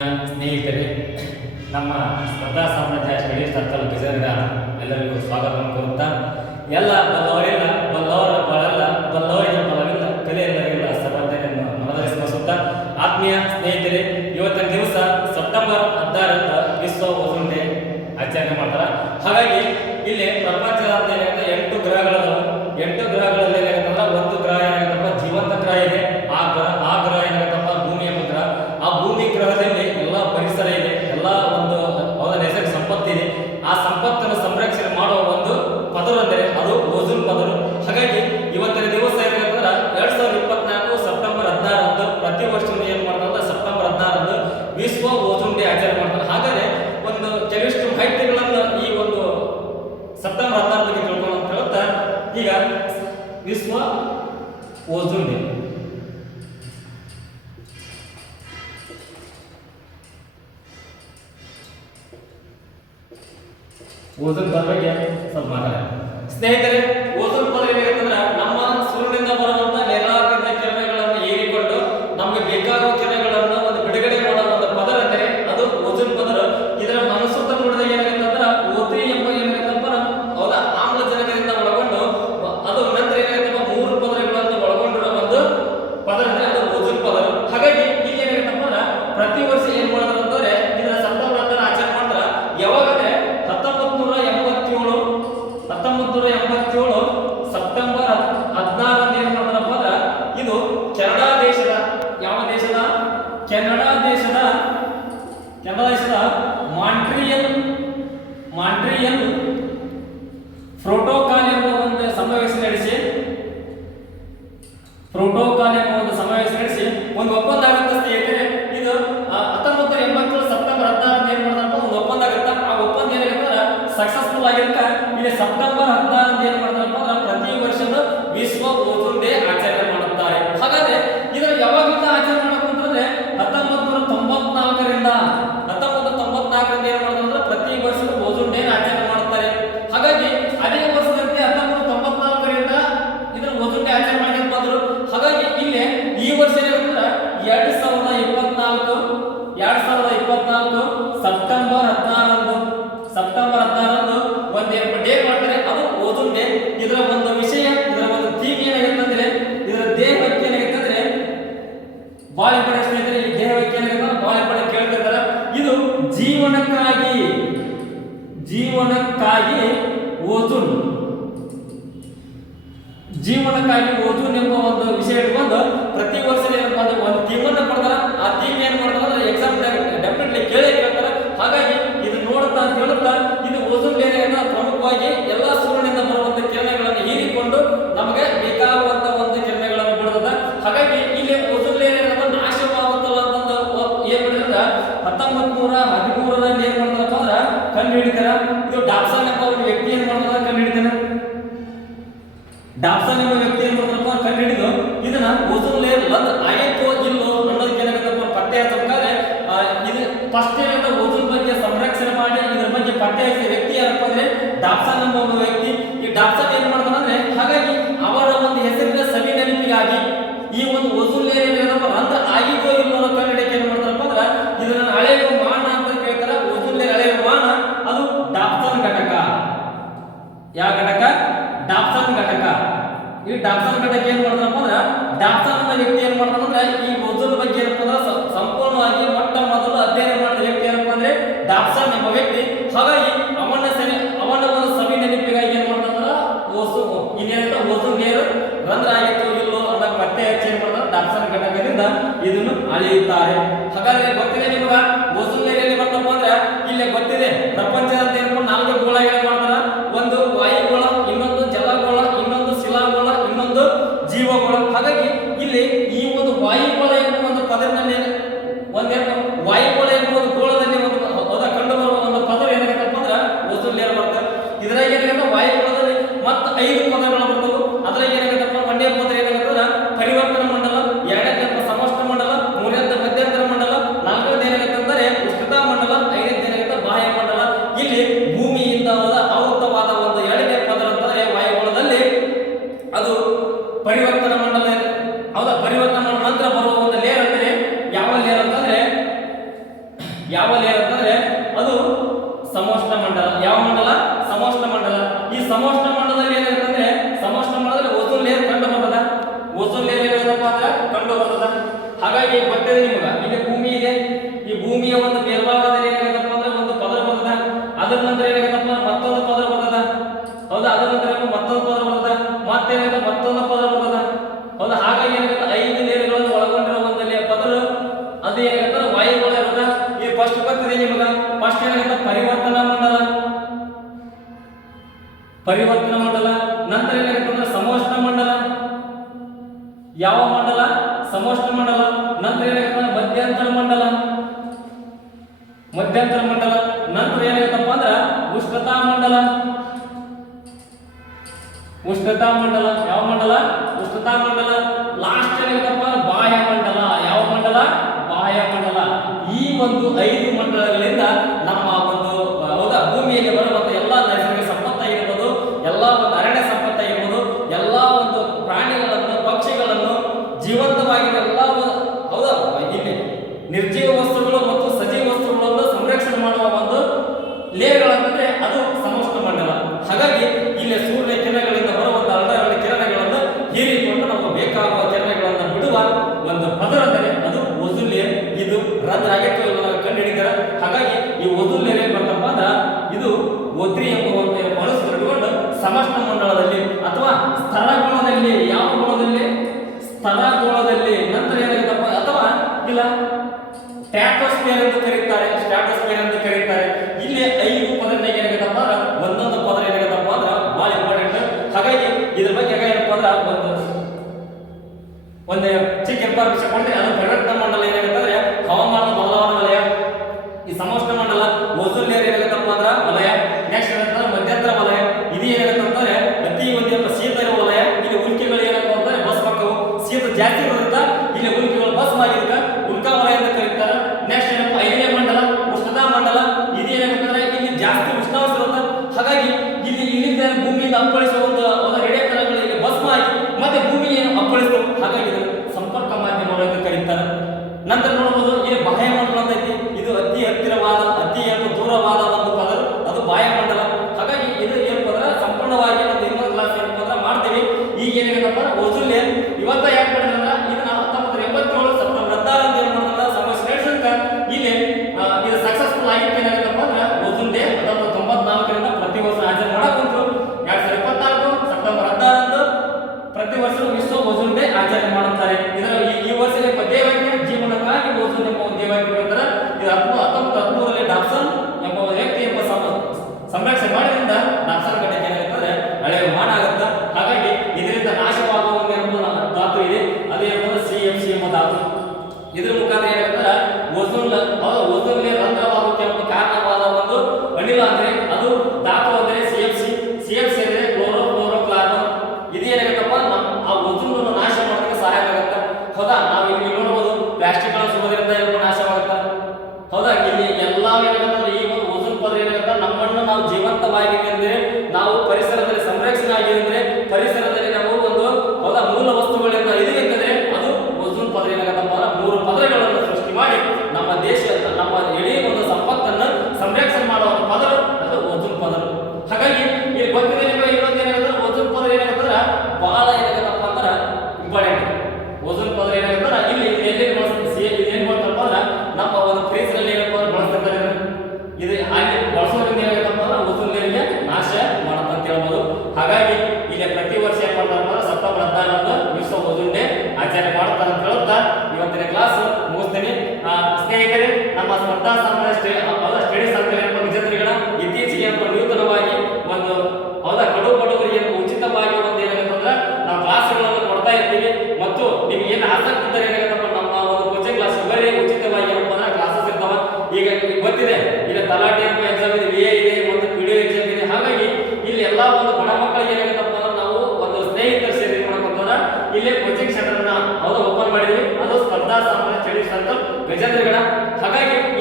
ಸ್ನೇಹಿತರೆ, ನಮ್ಮ ಸ್ಪರ್ಧಾ ಸಾಮ್ರಾಜ್ಯ ಸ್ಟಡಿ ಸರ್ಕಲ್ ಬಿಜರ್ಗ ಎಲ್ಲರಿಗೂ ಸ್ವಾಗತವನ್ನು ಕೋರುತ್ತಾ, ಎಲ್ಲ ಬಲ್ಲವರಿಲ್ಲ, ಬಲ್ಲವರ ಬಳಲ್ಲ ಬಲ್ಲವರಿಗೆ ಬಲವಿಲ್ಲ ಕಲೆಯಲ್ಲರಿಲ್ಲ ಸ್ಪರ್ಧೆಯನ್ನು ಮನದರಿಸಿಸುತ್ತಾ ಆತ್ಮೀಯ ಸ್ನೇಹಿತರೆ, ಇವತ್ತಿನ ದಿವಸ ಸೆಪ್ಟೆಂಬರ್ ಹದಿನಾರರಿಂದ ವಿಶ್ವ ಓಜೋನ್ ಡೇ ಆಚರಣೆ ಮಾಡ್ತಾರೆ. ಹಾಗಾಗಿ, ಇಲ್ಲಿ ಪ್ರಪಂಚದಾದ್ಯಂತ ಎಂಟು ಗ್ರಹಗಳದಾವು ಎಂಟು ಗ್ರಹಗಳಲ್ಲಿ ಓಝೋನ್ ಪದ ಬಗ್ಗೆ ಸ್ವಲ್ಪ ಮಾತಾಡೋಣ ಸ್ನೇಹಿತರೆ ಸೆಪ್ಟೆಂಬರ್ ಹದಿನಾರಂದು ಸೆಪ್ಟೆಂಬರ್ ಹದಿನಾರರಂದು ಒಂದು ಡೇ ಮಾಡ್ತಾರೆ. ಅದು ಓದುಂಡೆ. ಇದರ ಒಂದು ವಿಷಯ, ಇದರ ಒಂದು ಥೀಮ್ ಏನಾಗಿತ್ತಂದ್ರೆ, ಇದರ ದೇಹ ಬಗ್ಗೆ ಏನಾಗಿತ್ತಂದ್ರೆ ಪಡೆ ಸ್ನೇಹಿತರೆ ಈ ದೇಹ ಬಗ್ಗೆ ಏನಾಗಿತ್ತು ಪಡೆ ಕೇಳ್ತಿರ್ತಾರ ಇದು ಜೀವನಕ್ಕಾಗಿ ಜೀವನಕ್ಕಾಗಿ ಓದುನ್. ಜೀವನಕ್ಕಾಗಿ ಓದುನ್ ಎಂಬ ಒಂದು ವಿಷಯ ಇಟ್ಕೊಂಡು ಪ್ರತಿ ವರ್ಷ ಒಂದು ಥೀಮ್ ಅನ್ನ ಕೊಡ್ತಾರ. ಆ ಥೀಮ್ ಏನ್ ಮಾಡ್ತಾರ ಎಕ್ಸಾಮ್ ಡೆಫಿನೆಟ್ಲಿ ಕೇಳೇ ಹಾಗಾಗಿ ಇದು ನೋಡುತ್ತಾ ಅಂತ ಹೇಳುತ್ತಾ, ಇದು ಓಝೋನ್ ಲೇಯರ್ನ ಪ್ರಮುಖವಾಗಿ ಎಲ್ಲಾ ಸೂರ್ಯನಿಂದ ಬರುವಂತ ಕಿರಣಗಳನ್ನು ಹೀರಿಕೊಂಡು ನಮಗೆ ಬೇಕಾಗುವಂತ ಒಂದು ಕಿರಣಗಳನ್ನು ಬಿಡುತ್ತದೆ ಹಾಗಾಗಿ ಇಲ್ಲಿ ಓಝೋನ್ ಲೇಯರ್ ನಾಶವಾಗುತ್ತಲ್ಲ ಅಂತಂದು ಏನ್ ಮಾಡಿದ್ರೆ ಹತ್ತೊಂಬತ್ ನೂರ ಹದಿಮೂರರಲ್ಲಿ ಏನ್ ಮಾಡ್ತಾರಪ್ಪ ಅಂದ್ರೆ ಕಂಡು ಹಿಡಿತಾರ. ಇದು ಡಾಪ್ಸನ್ ಎಂಬ ಒಂದು ವ್ಯಕ್ತಿ ಏನ್ ಮಾಡ್ತಾರ ಕಂಡು ಹಿಡಿತಾನೆ. ಡಾಪ್ಸನ್ ಎಂಬ ವ್ಯಕ್ತಿ ಏನ್ ಮಾಡ್ತಾರಪ್ಪ ಕಂಡು ಹಿಡಿದು ಇದನ್ನ ಓಝೋನ್ ಲೇಯರ್ ಬಂದ್ ಆಯ್ತೋ ಇಲ್ಲೋ ಅನ್ನೋದಕ್ಕೆ ಏನಾಗತ್ತಪ್ಪ ಪತ್ತೆ ಹಚ್ಚಬೇಕಾದ್ರೆ ಆ, ಇದು ಫಸ್ಟ್ ಏನಂತ ಓಝೋನ್ ಬಗ್ಗೆ ಸಂರಕ್ಷಣೆ ಮಾಡಿ ಇದ್ರ ಬಗ್ಗೆ ವ್ಯಕ್ತಿ ಯಾರಪ್ಪ ಅಂದ್ರೆ ಡಾಪ್ಸನ್ ಎಂಬ ಒಬ್ಬ ವ್ಯಕ್ತಿ. ಈ ಡಾಪ್ಸನ್ ಏನ್ ಮಾಡ್ತಾನಂದ್ರೆ ಹಾಗಾಗಿ ಅವರ ಒಂದು ಹೆಸರಿನ ಸವಿ ನೆನಪಿಗಾಗಿ ಈ ಒಂದು ಲೇಯರ್ ಏನಪ್ಪ ರಂಧ್ರ ಆಗಿದೋ ಇಲ್ಲೋ ಕನ್ನಡಕ್ಕೆ ಏನ್ ಮಾಡ್ತಾರಪ್ಪ ಅಂದ್ರೆ ಇದನ್ನ ಅಳೆಯುವ ಮಾನ ಅಂತ ಕೇಳ್ತಾರ. ಓಝೋನ್ ಹಳೆಯ ಮಾನ, ಅದು ಡಾಪ್ಸನ್ ಘಟಕ. ಯಾವ ಘಟಕ? ಡಾಬ್ಸನ್ ಘಟಕ. ಈ ಡಾಪ್ಸನ್ ಘಟಕ ಏನ್ ಮಾಡ್ತಾರಪ್ಪ ಅಂದ್ರೆ ಡಾಪ್ಸನ್ ಅನ್ನೋ ವ್ಯಕ್ತಿ ಏನ್ ಮಾಡ್ತಾನಂದ್ರೆ ಈ ವಸೂಲ್ ಬಗ್ಗೆ ಏನಪ್ಪ ಅಂದ್ರೆ ಸಂಪೂರ್ಣವಾಗಿ ಮೊಟ್ಟ ಮೊದಲು ಅಧ್ಯಯನ ಮಾಡಿದ ವ್ಯಕ್ತಿ ಏನಪ್ಪ ಅಂದ್ರೆ ಡಾಪ್ಸನ್ ಎಂಬ ವ್ಯಕ್ತಿ. ಹಾಗಾಗಿ ಅವನ ಸೆನೆ ಅವನ ಒಂದು ಸವಿ ನೆನಪಿಗಾಗಿ ಏನ್ ಮಾಡ್ತಾರ ಓಸು, ಇನ್ನೇನಂತ ಓಸು ನೀರು ರಂಧ್ರ ಆಗಿತ್ತು ಇಲ್ಲೋ ಅಂತ ಪತ್ತೆ ಹಚ್ಚಿ ಮಾಡ್ತಾರೆ ಡಾಪ್ಸನ್ ಘಟಕದಿಂದ ಇದನ್ನು ಅಳೆಯುತ್ತಾರೆ. ಹಾಗಾದ್ರೆ ಗೊತ್ತಿದೆ ನಿಮಗ? ಓಸು ನೀರಲ್ಲಿ ಎಲ್ಲಿ ಬರ್ತಪ್ಪ ಅಂದ್ರೆ, ಇಲ್ಲೇ ಗೊತ್ತಿದೆ ಪ್ರಪಂಚದಾದ್ಯಂತ ಯಾವ ಲೇಯರ್ ಅಂತಂದ್ರೆ ಅದು ಸಮೋಷ್ಣ ಮಂಡಲ. ಯಾವ ಮಂಡಲ? ಪರಿವರ್ತನ ಮಂಡಲ, ನಂತರ ಏನಾಗುತ್ತೆ ಅಂದ್ರೆ ಸಮೋಷ್ಣ ಮಂಡಲ. ಯಾವ ಮಂಡಲ? ಸಮೋಷ್ಣ ಮಂಡಲ. ನಂತರ ಏನಾಗುತ್ತೆ ಅಂದ್ರೆ ಮಧ್ಯಂತರ ಮಂಡಲ. ಮಧ್ಯಂತರ ಮಂಡಲ. ನಂತರ ಏನಾಗುತ್ತಪ್ಪ ಅಂದ್ರೆ ಉಷ್ಣತಾ ಮಂಡಲ. ಉಷ್ಣತಾ ಮಂಡಲ, ಯಾವ ಮಂಡಲ? Nếu chị ಒಂದು ಚಿಕ್ಕ ಇನ್ಫಾರ್ಮೇಶನ್ ಕೊಡ್ತೀನಿ ಅದು ಪ್ರೈವೇಟ್ ನಮ್ಮ ಏನಾಗುತ್ತೆ ನಂತರ ನೋಡುವ されたメジャーでるから、高い